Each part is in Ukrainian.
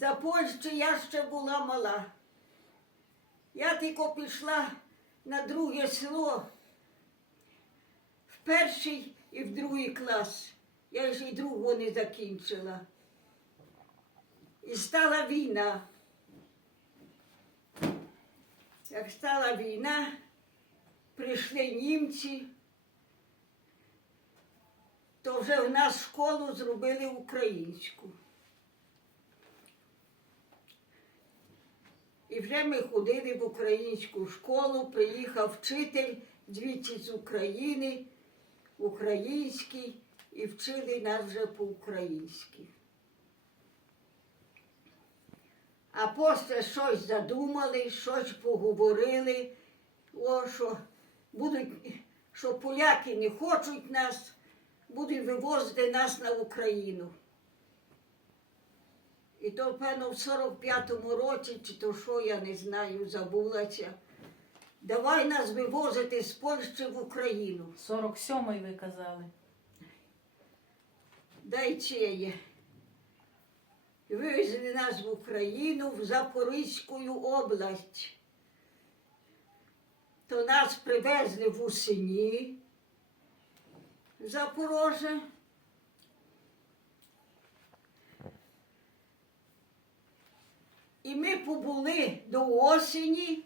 За Польщі я ще була мала. Я тільки пішла на друге село в перший і в другий клас. Я ж і другого не закінчила. І стала війна. Як стала війна, прийшли німці, то вже в нас школу зробили українську. І вже ми ходили в українську школу, приїхав вчитель двічі з України, український, і вчили нас вже по-українськи. А після щось задумали, щось поговорили, о, що будуть, що поляки не хочуть нас, будуть вивозити нас на Україну. І то, певно, в 45-му році, чи то що, я не знаю, забулася. Давай нас вивозити з Польщі в Україну. 47-й ви казали. Дай чеє. Вивезли нас в Україну, в Запорізьку область. То нас привезли в Усині, в Запорожжя. І ми побули до осені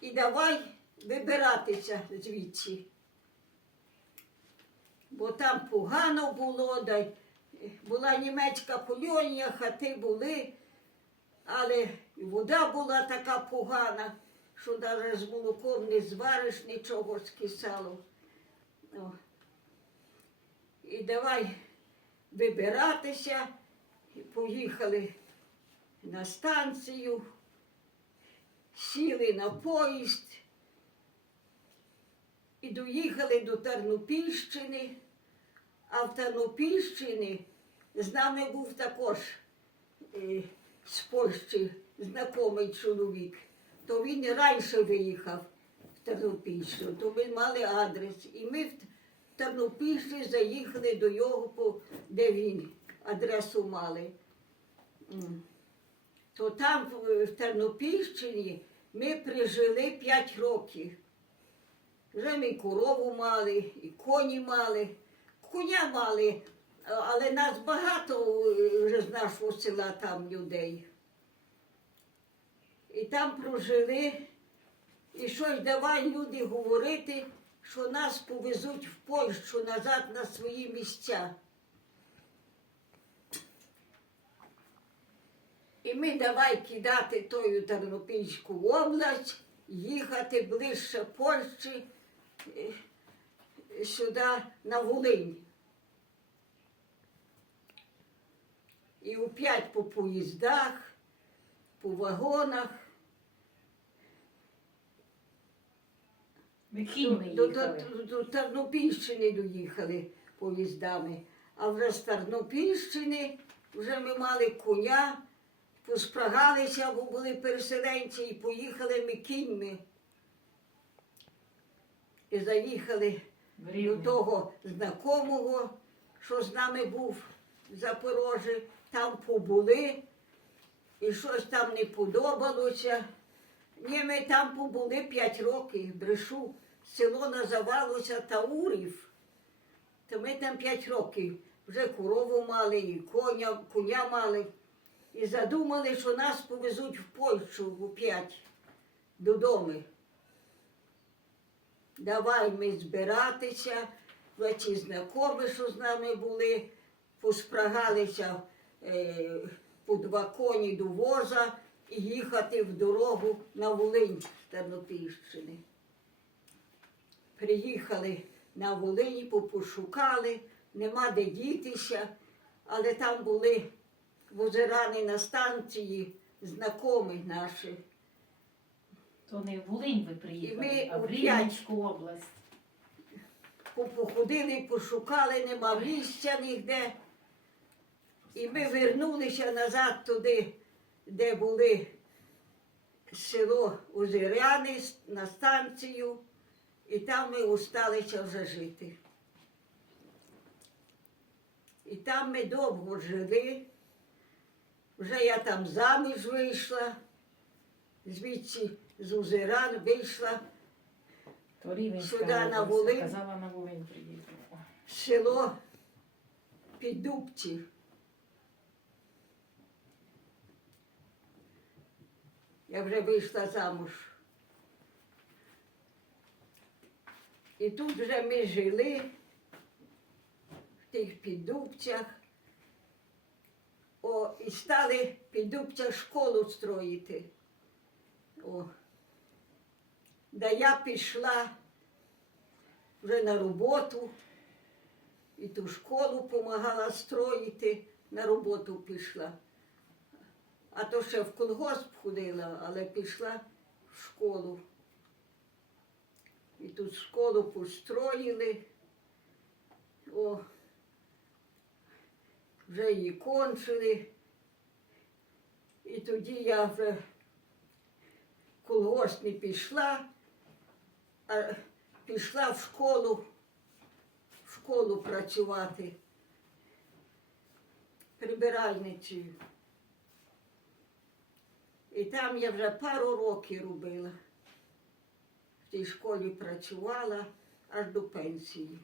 і давай вибиратися звідси. Бо там погано було, да була німецька колонія, хати були, але вода була така погана, що навіть з молоком не звариш, нічого скисало. О. І давай вибиратися, поїхали на станцію, сіли на поїзд і доїхали до Тернопільщини, а в Тернопільщині з нами був також е, з Польщі знайомий чоловік. То він раніше виїхав в Тернопільщину, то ми мали адрес. І ми в Тернопільщині заїхали до його, де він адресу мали. То там в- в Тернопільщині ми прижили 5 років. Вже ми і корову мали, і коні мали, коня мали, але нас багато е, вже з нашого села там людей. І там прожили, і щось давай люди говорити, що нас повезуть в Польщу назад на свої місця. І ми давай кидати тою Тернопільську область, їхати ближче Польщі е, сюди на Волинь. І опять по поїздах, по вагонах. Кінь До, до, до, до Тернопільщини доїхали поїздами. А вже з Тернопільщини вже ми мали коня, поспрагалися, бо були переселенці, і поїхали ми кіньми. І заїхали до того знакомого, що з нами був в Запорожжі, там побули, і щось там не подобалося. Ні, ми там побули 5 років, брешу. Село називалося Таурів. То ми там 5 років вже корову мали, і коня, коня мали. І задумали, що нас повезуть в Польщу в 5 додому. Давай ми збиратися, ці знайомі, що з нами були, поспрагалися е, по два коні до воза і їхати в дорогу на Волинь Тернопільщини. Приїхали на Волинь, попошукали, нема де дітися, але там були возирани на станції, знайомі наші. То не в Волинь ви приїхали, І ми а в опять- Рівненську область. походили, пошукали, нема місця ніде. І ми вернулися назад туди, де були село Озеряни с- на станцію, і там ми усталися вже жити. І там ми довго жили. Вже я там заміж вийшла, звідси з Узиран вийшла, То Сюди, на Волинь. Казала на Волинь приїхала. село Піддубці. Я вже вийшла замуж. І тут вже ми жили в тих піддубцях. І стали піддубцях школу строїти. О. Да я пішла вже на роботу. І ту школу допомагала строїти, на роботу пішла. А то ще в колгосп ходила, але пішла в школу. І тут школу построїли. О, вже її кончили. І тоді я вже колгосп не пішла, а пішла в школу в школу працювати прибиральницею. І там я вже пару років робила. В тій школі працювала аж до пенсії.